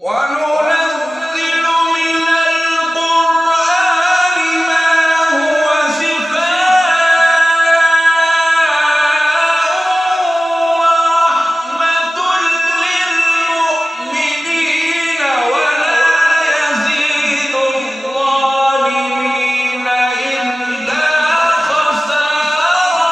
وننزل من القرآن ما هو شفاء ورحمة للمؤمنين ولا يزيد الظالمين إلا خسارا.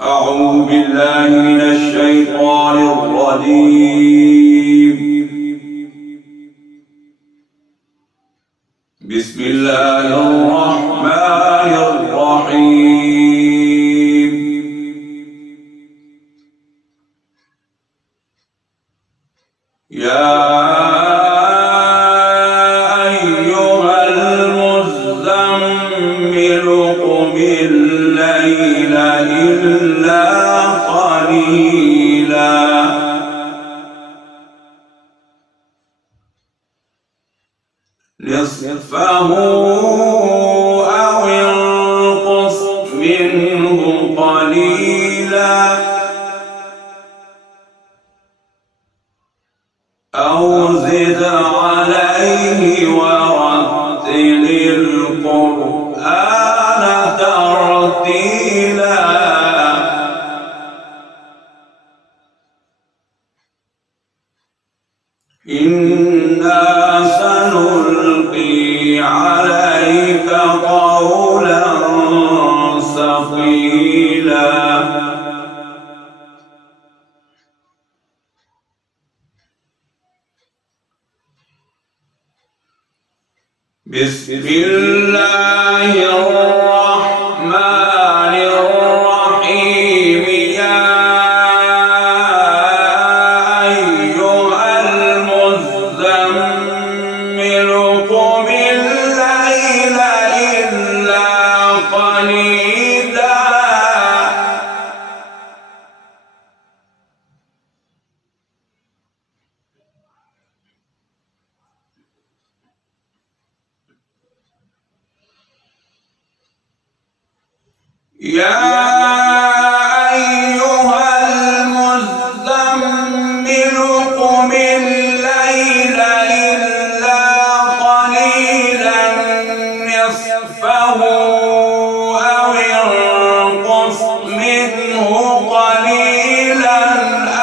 أعوذ بالله من الشيطان الرجيم. بسم الله الرحمن الرحيم. يا أيها المزمل قم الليل إلا قليلا نصفه أو انقص منه قليلا أو زد عليه ورتل القرآن ترتيلا. إنا سنلقي عليك قولا ثقيلا. بسم الله الرحمن الرحيم. يا أيها المزمل قم الليل إلا قليلا يا أيها المزمل قم الليل إلا قليلا نصفه أو انقص منه قليلا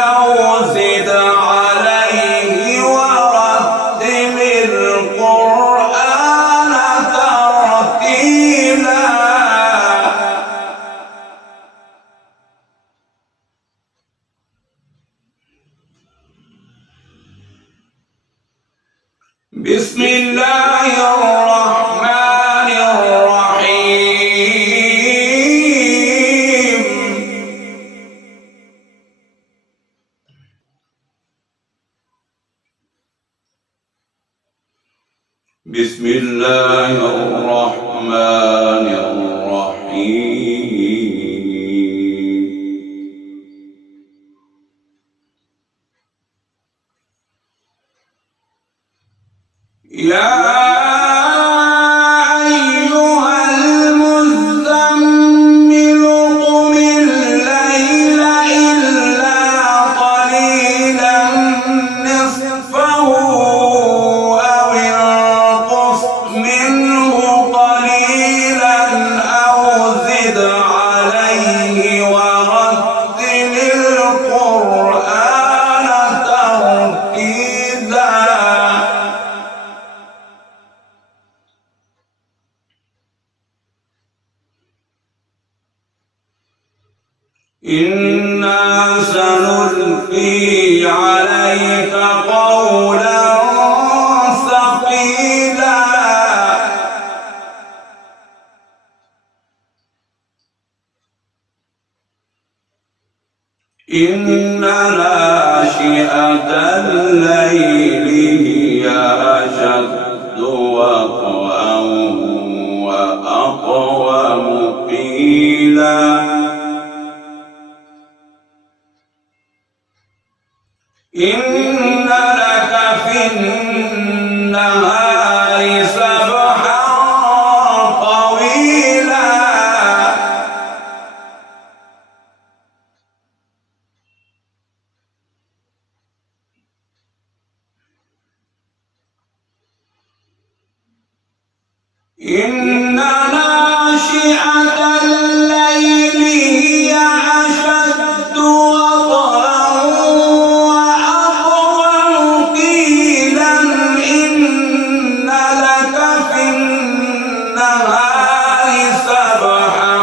أو زد عليه ورتل القرآن ترتيلا. بسم الله الرحمن الرحيم. بسم الله الرحمن الرحيم. يا أيها المزمل قم الليل إلا قليلا نصفه أو انقص منه قليلا أو زد عليه ورتل القرآن ترتيلا. إنا سنلقي عليك قولا ثقيلا. إن ناشئة الليل هي أشد وطئا وأقوم قيلا. إن لك في النهار سبحا طويلا إن ناشئة الليل هي أشد وطئا وأقوم قيلا إن لك في النهار سبحا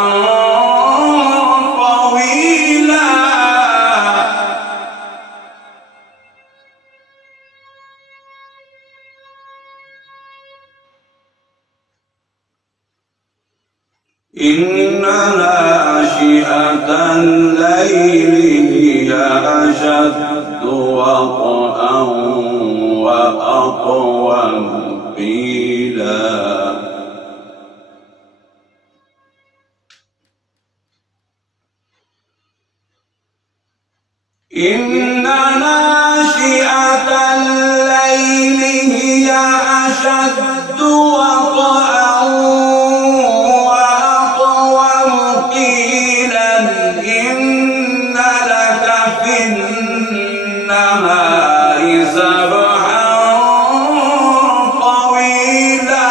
طويلا إن ناشئة الليل هي أشد وطئا وأقوم قيلا إن ناشئة الليل هي أشد وطئا وأقوم قيلا إن لك في النهار سبحا طويلا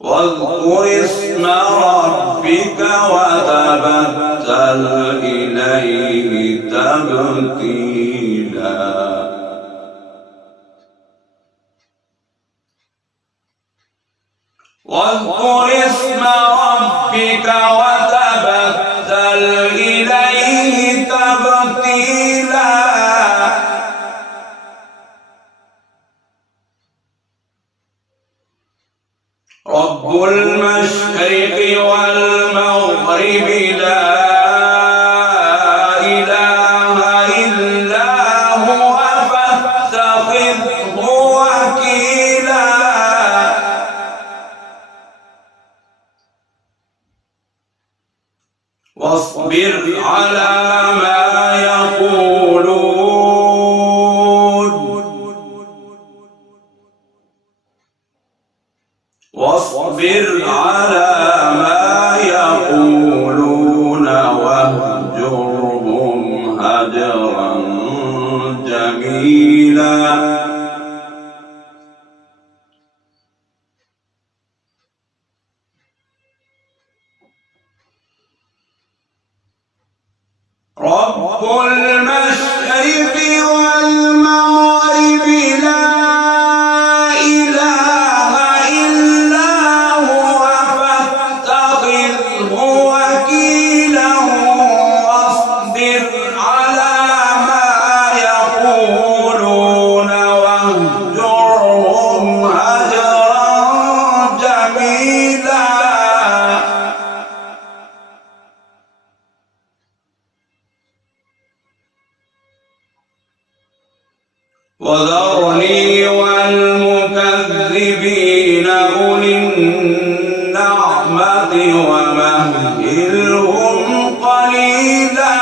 واذكر اسم ربك وتبتل إليه تبتيلا واذكر اسم ربك وتبتل إليه تبتيلا رب المشرق والمغرب لا إله إلا هو فاتخذه وكيلا واصبر على ما يقولون واصبر على ما يقولون واهجرهم هجرا جميلا رب المشرق والمغرب لا إله إلا هو فاتخذه وكيلا واصبر على ما يقولون واهجرهم هجرا جميلا وذرني والمكذبين أولي النعمة ومهلهم قليلا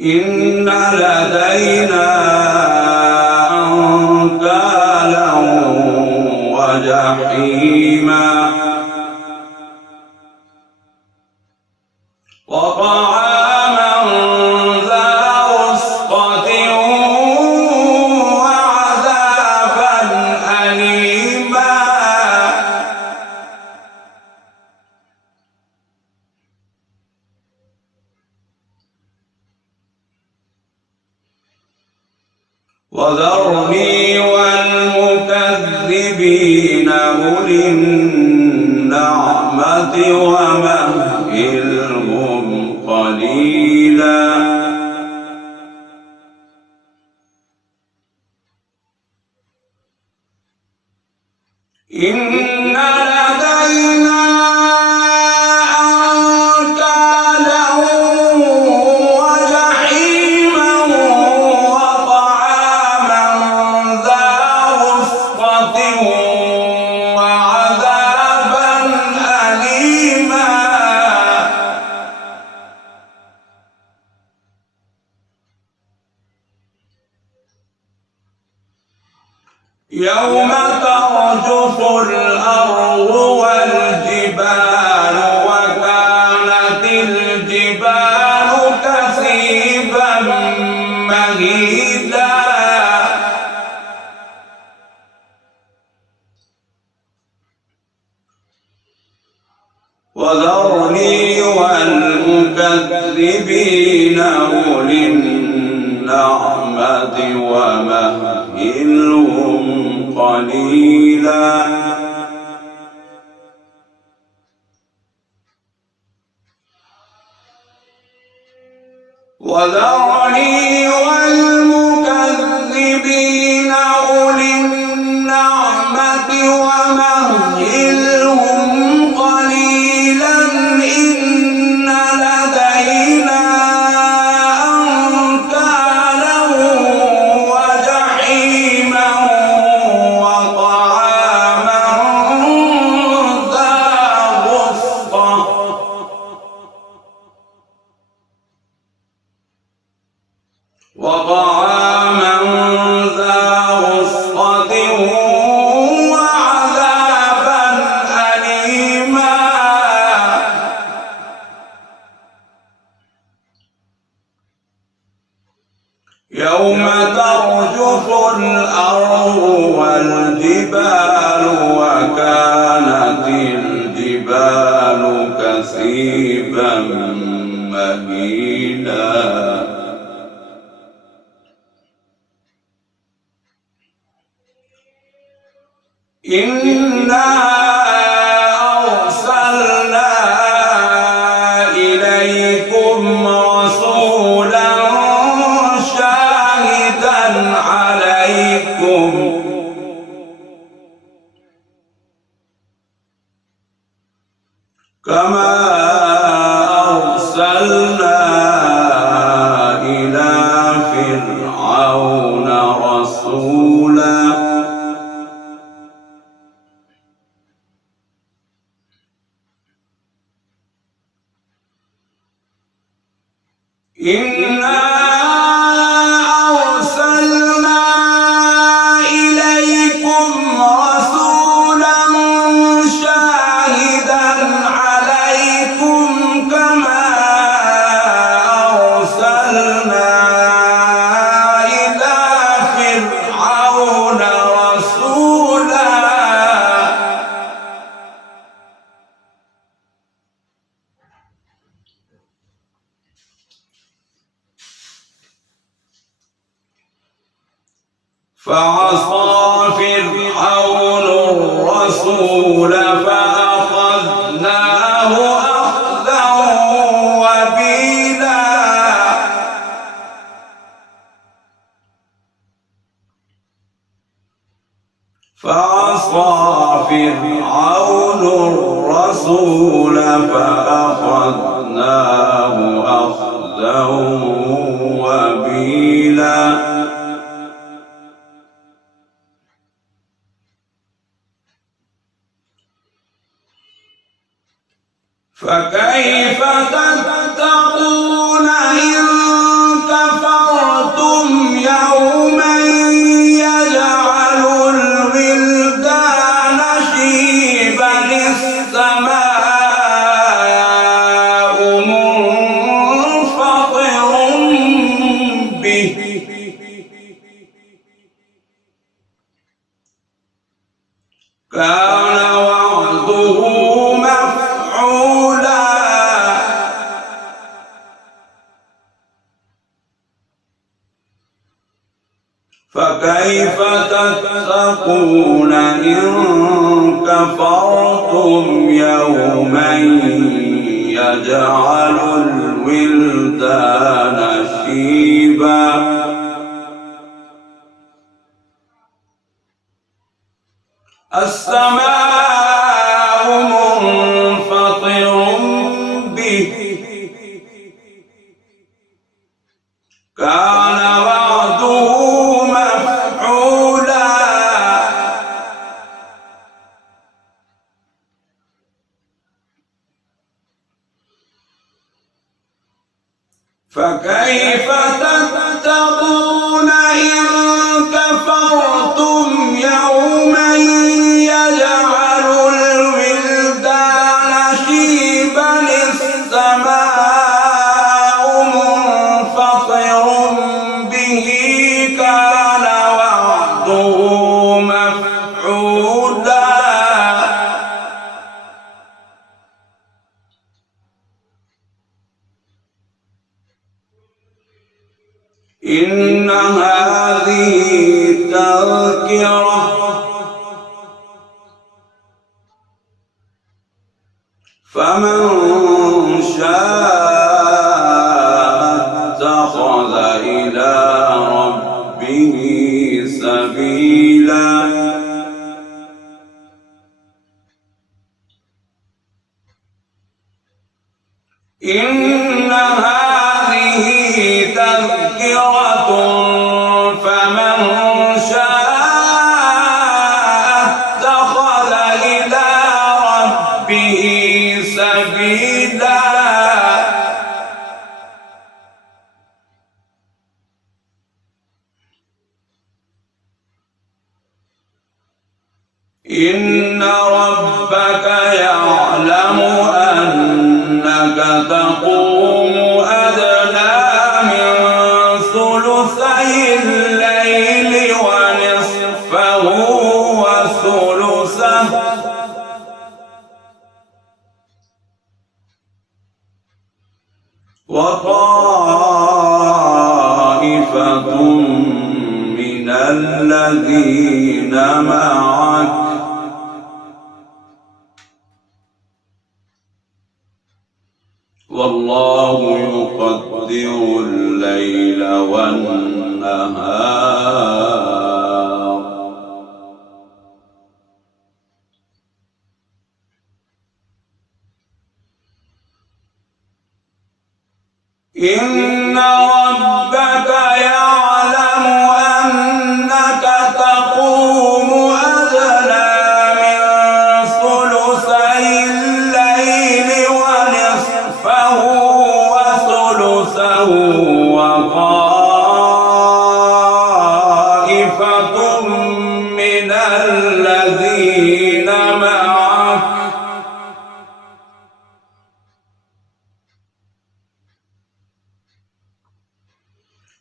إن لدينا أنكالا وجحيما وطعاما ذا غصة وعذابا أليما وذرني والمكذبين أولي النعمة ومهلهم قليلا إن لدينا أنكالا وجحيما وطعاما ذا غصة وعذابا أليما يوم ترجف الأرض والجبال وكانت الجبال كثيبا مهيدا وذرني والمكذبين أولي النعمة ومهلهم قليلا وذرني والمكذبين أولي النعمة ومهلهم قليلا إن لدينا أنكالا وجحيما وطعاما ذا غصة وعذابا أليما يوم ترجف الأرض والجبال وكانت الجبال كثيبا مهيدا إنا أرسلنا إليكم رسولا شاهدا عليكم كما أرسلنا إلى فرعون رسولا إنا أرسلنا إليكم رسولا شاهدا عليكم كما أرسلنا إلى فرعون رسولا فعصى فرعون الرسول فأخذناه أخذا وبيلا فعصى فرعون الرسول فأخذناه أخذا وبيلا فكيف تتقون إن كفرتم يوما يجعل الولدان شيبا السماء منفطر به كان وعده مفعولا فكيف تتقون إن كفرتم يوما يجعل الولدان شيبا السماء منفطر به كان وعده مفعولا فكيف تتقون إن كفرتم يوما إن هذه تذكرة فمن شاء اتخذ إلى ربه سبيلا إن هذه تذكرة فمن شاء اتخذ إلى ربه سبيلا إن ربك يعلم أنك تقوم أدنى من ثلثي الليل ونصفه وثلثه وطائفة من الذين معك والله يقدر الليل والنهار إن ربك يعلم أنك تقوم أدنى من ثلثي الليل ونصفه وثلثه وطائفة من الذين معك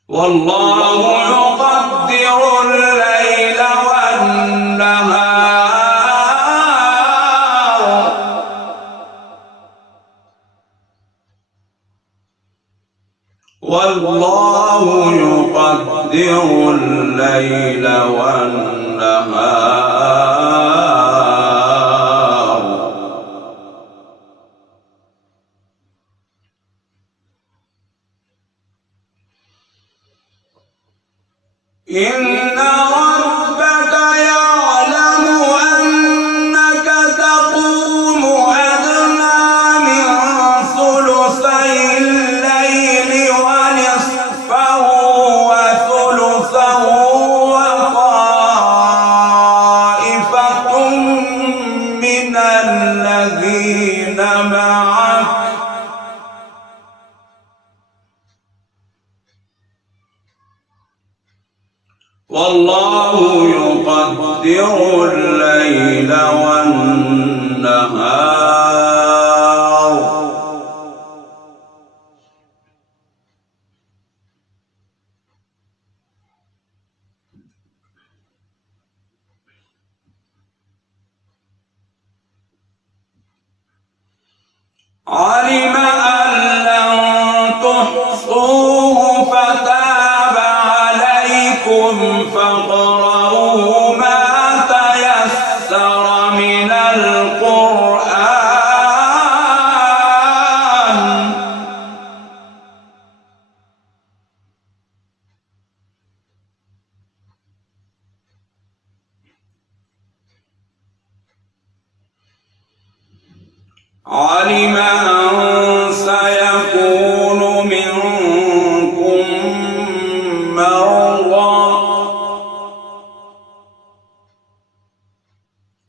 والله يقدر الليل والنهار والله يقدر الليل والنهار إن ربك يعلم أنك تقوم أدنى من ثلثي الليل ونصفه وثلثه وطائفة من الذين معك والله يقدر الليل والنهار علم أن لن تحصوه فتاب عليكم فاقرؤوا ما تيسر من القرآن علم أن سيكون منكم مرضى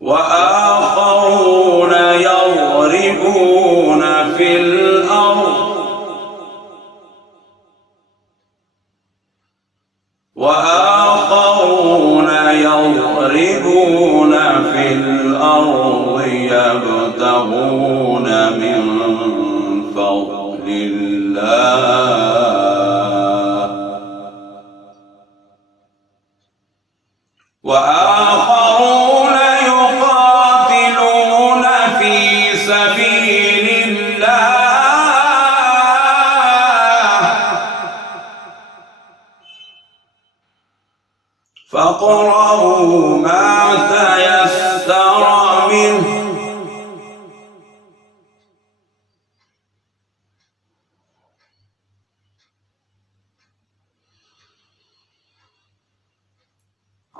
وآخرون يضربون في الأرض يبتغون من فضل الله وآخرون يقاتلون في سبيل الله فاقرؤوا ما تيسر منه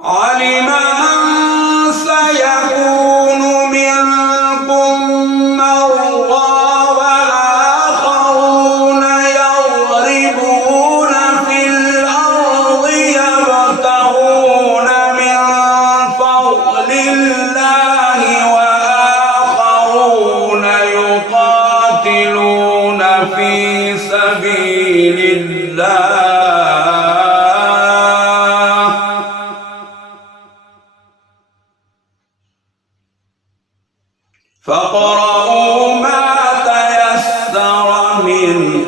علم أن سيكون منكم مرضى وآخرون يضربون في الأرض يبتغون من فضل الله وآخرون يقاتلون في سبيل الله فاقرؤوا ما تيسر منه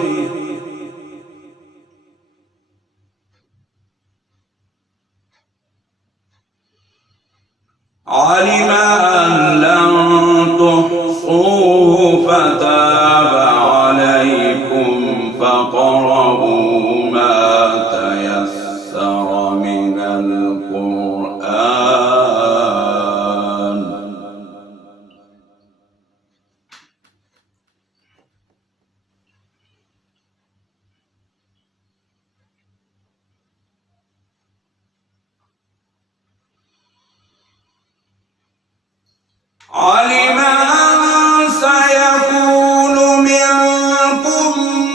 علم أن لن تحصوه فتاب عليكم فاقرؤوا ما تيسر من القرآن علم أن سيكون منكم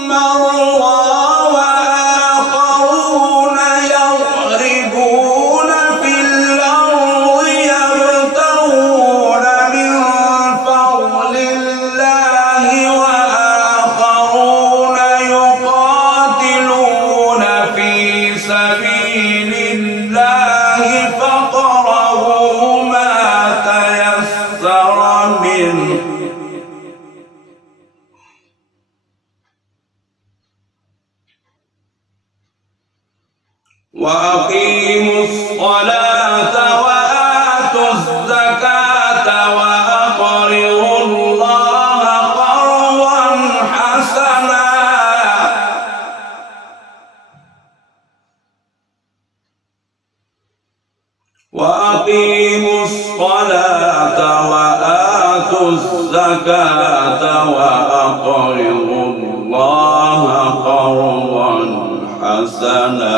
مرضى وآخرون يضربون في الأرض يبتغون من فضل الله وآخرون يقاتلون في سبيل الله فاقرؤوا ما تيسر منه وأقيموا الصلاة وآتوا الزكاة وأقرضوا الله قرضا حسنا وأقيموا الصلاة وآتوا الزكاة وأقرضوا الله قرضا حسنا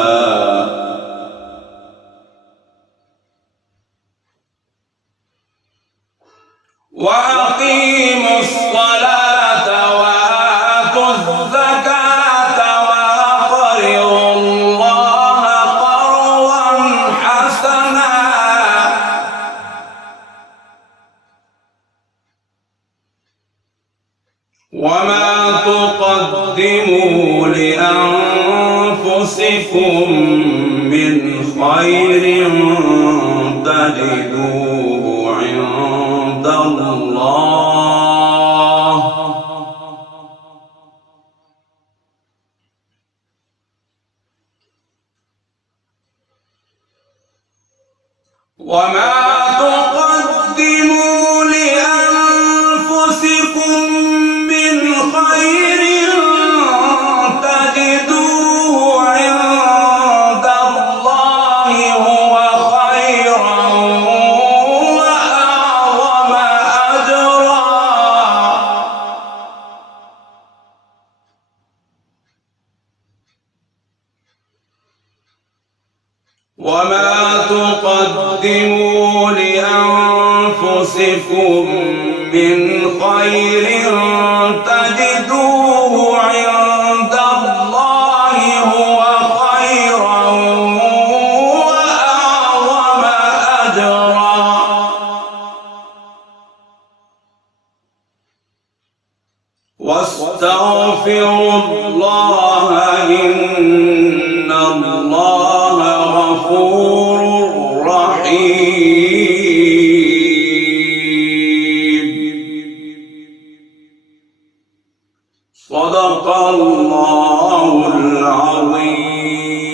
وأقيموا الصلاة وآتوا الزكاة وأقرضوا الله قرضا حسنا وما تقدموا لأنفسكم من خير تجدوه عند الله وما تقدموا لأنفسكم من خير تجدوه عند الله هو خيرا وأعظم أجرا وما تقدموا لأنفسكم من خير تجدوه عند الله هو خيرا وأعظم أجرا واستغفروا الله إن الله غفور رحيم صدق الله العظيم